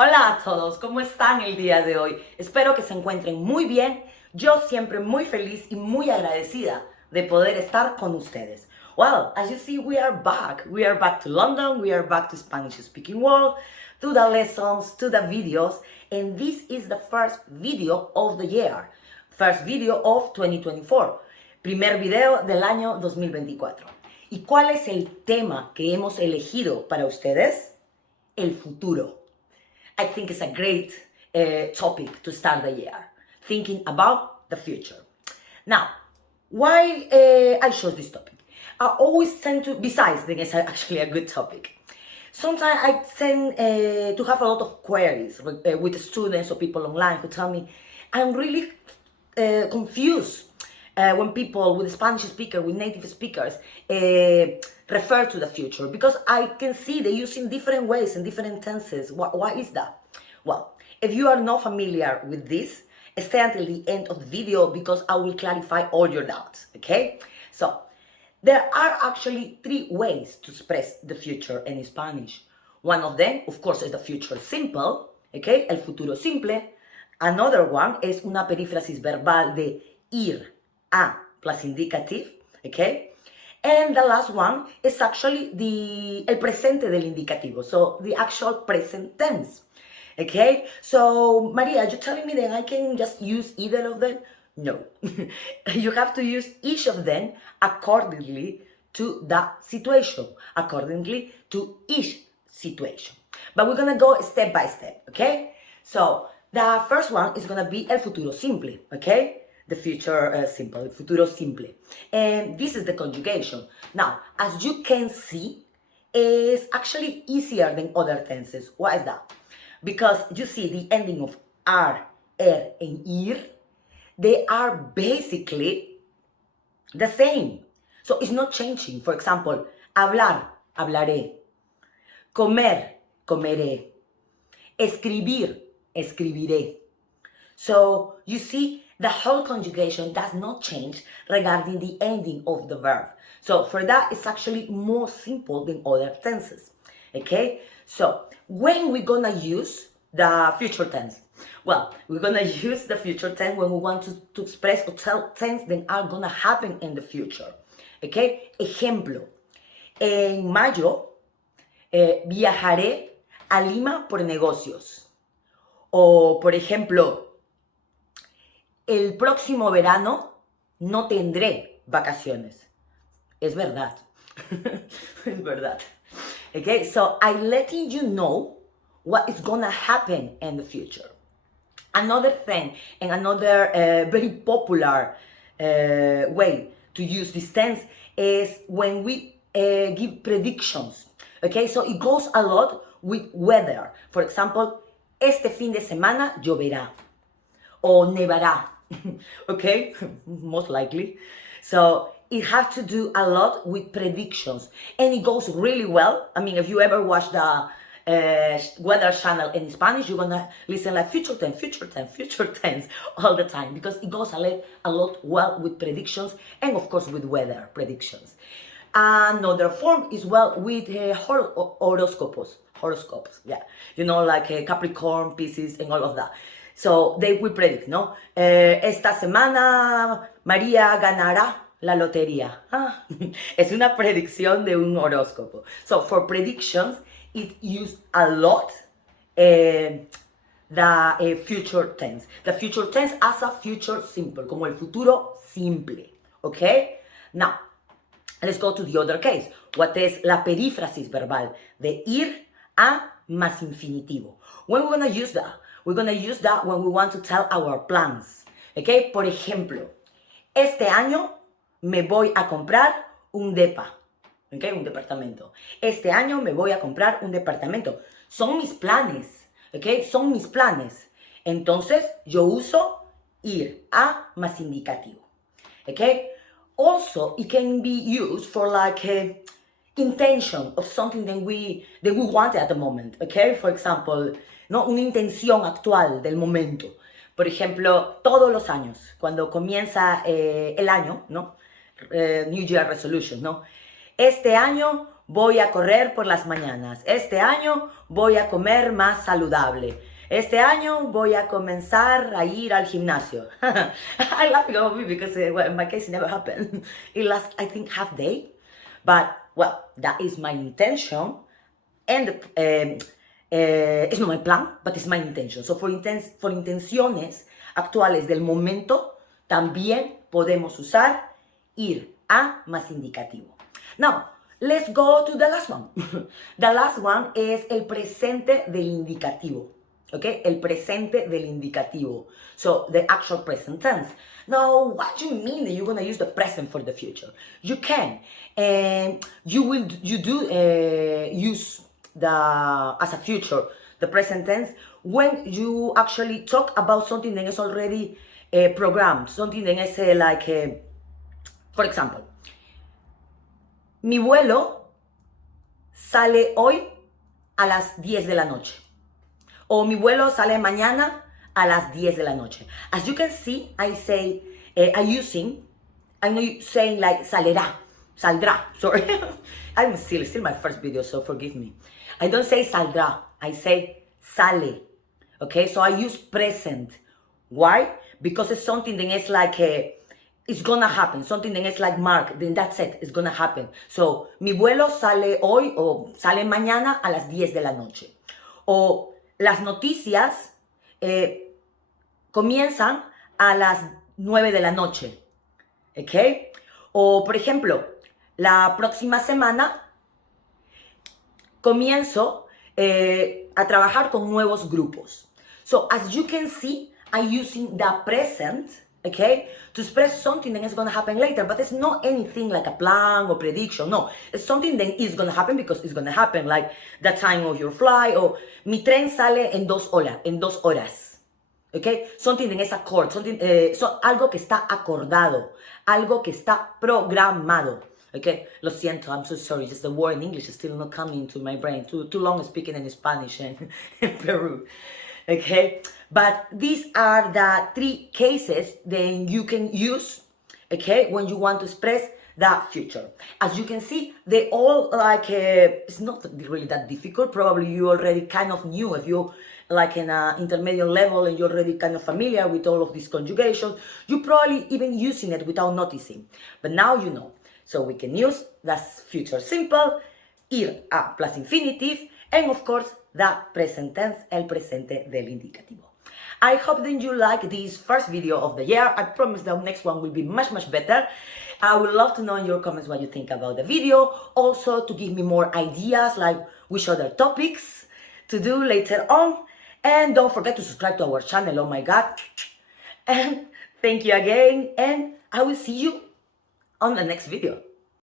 Hola a todos, ¿cómo están el día de hoy? Espero que se encuentren muy bien. Yo siempre muy feliz y muy agradecida de poder estar con ustedes. Well, as you see, we are back. We are back to London. We are back to Spanish speaking world, to the lessons, to the videos. And this is the first video of the year. First video of 2024. Primer video del año 2024. ¿Y cuál es el tema que hemos elegido para ustedes? El futuro. I think it's a great topic to start the year, thinking about the future. Now, why I chose this topic? I always tend to, besides being actually a good topic, sometimes I tend to have a lot of queries with students or people online who tell me, I'm really confused when people with Spanish speakers, with native speakers, refer to the future, because I can see they use in different ways and different tenses. Why is that? Well, if you are not familiar with this, stay until the end of the video because I will clarify all your doubts, okay? So, there are actually three ways to express the future in Spanish. One of them, of course, is the future simple, okay? El futuro simple. Another one is una perífrasis verbal de ir a plus indicative, okay? And the last one is actually el presente del indicativo, so the actual present tense, okay? So, Maria, you're telling me that I can just use either of them? No. You have to use each of them accordingly to the situation, accordingly to each situation. But we're gonna go step by step, okay? So, the first one is gonna be el futuro simple, okay? The future simple, el futuro simple. And this is the conjugation. Now, as you can see, it's actually easier than other tenses. Why is that? Because you see the ending of ar, and ir, they are basically the same. So it's not changing. For example, hablar, hablaré. Comer, comeré. Escribir, escribiré. So you see, the whole conjugation does not change regarding the ending of the verb. So for that, it's actually more simple than other tenses. Okay? So when we're gonna use the future tense? Well, we're gonna use the future tense when we want to express or tell things that are gonna happen in the future. Okay? Ejemplo. En mayo viajaré a Lima por negocios. O, por ejemplo, el próximo verano no tendré vacaciones. Es verdad. Es verdad. Okay, so I'm letting you know what is gonna happen in the future. Another thing, and another very popular way to use this tense is when we give predictions. Okay, so it goes a lot with weather. For example, este fin de semana lloverá o nevará. Okay, most likely. So it has to do a lot with predictions, and it goes really well. I mean, if you ever watch the weather channel in Spanish, you're gonna listen like future tense, future tense, future tense all the time, because it goes a lot well with predictions, and of course with weather predictions. Another form is well with horoscopes, yeah, you know, like Capricorn, Pisces, and all of that. So they will predict, ¿no? Esta semana María ganará la lotería. Ah, es una predicción de un horóscopo. So for predictions, it used a lot the future tense. The future tense as a future simple, como el futuro simple. Okay? Now, let's go to the other case. What is la perífrasis verbal? De ir a más infinitivo. When we're going to use that? We're going to use that when we want to tell our plans. Okay? Por ejemplo, este año me voy a comprar un depa. Okay? Un departamento. Este año me voy a comprar un departamento. Son mis planes. Okay? Son mis planes. Entonces, yo uso ir a más indicativo. Okay? Also, it can be used for like a intention of something that we want at the moment. Okay? For example, ¿no? Una intención actual del momento. Por ejemplo, todos los años, cuando comienza el año, ¿no? New Year Resolution, ¿no? Este año voy a correr por las mañanas. Este año voy a comer más saludable. Este año voy a comenzar a ir al gimnasio. I laugh about it because well, in my case it never happened. It lasts, I think, half day. But, well, that is my intention. And it's not my plan, but it's my intention. So for intenciones actuales del momento, también podemos usar ir a más indicativo. Now, let's go to the last one. The last one es el presente del indicativo. Okay, el presente del indicativo. So the actual present tense. Now, what do you mean that you're gonna use the present for the future? You can, and you do use as a future the present tense when you actually talk about something that is already programmed, something that is for example, mi vuelo sale hoy a las 10 de la noche. O mi vuelo sale mañana a las 10 de la noche. As you can see, I'm saying like saldrá, sorry. I'm still my first video, so forgive me. I don't say saldrá, I say sale. Okay, so I use present. Why? Because it's something that is like it's gonna happen, something that is like mark, then that's it, it's gonna happen. So, mi vuelo sale hoy o sale mañana a las 10 de la noche. O las noticias comienzan a las 9 de la noche. ¿Ok? O, por ejemplo, la próxima semana comienzo a trabajar con nuevos grupos. So, as you can see, I'm using the present, okay, to express something that is going to happen later, but it's not anything like a plan or prediction. No, it's something that is going to happen because it's going to happen, like the time of your flight, or mi tren sale en 2 horas, okay, something that is accord, algo que está acordado, algo que está programado. Okay, lo siento, I'm so sorry, just the word in English is still not coming to my brain, too long speaking in Spanish and in Peru. Okay, but these are the 3 cases that you can use, okay, when you want to express the future. As you can see, they all it's not really that difficult. Probably you already kind of knew if you like in an intermediate level and you're already kind of familiar with all of these conjugations. You're probably even using it without noticing. But now you know. So we can use the future simple, ir a plus infinitive, and of course, the present tense, el presente del indicativo. I hope that you like this first video of the year. I promise the next one will be much, much better. I would love to know in your comments what you think about the video. Also, to give me more ideas, like which other topics to do later on. And don't forget to subscribe to our channel, oh my god. And thank you again, and I will see you on the next video.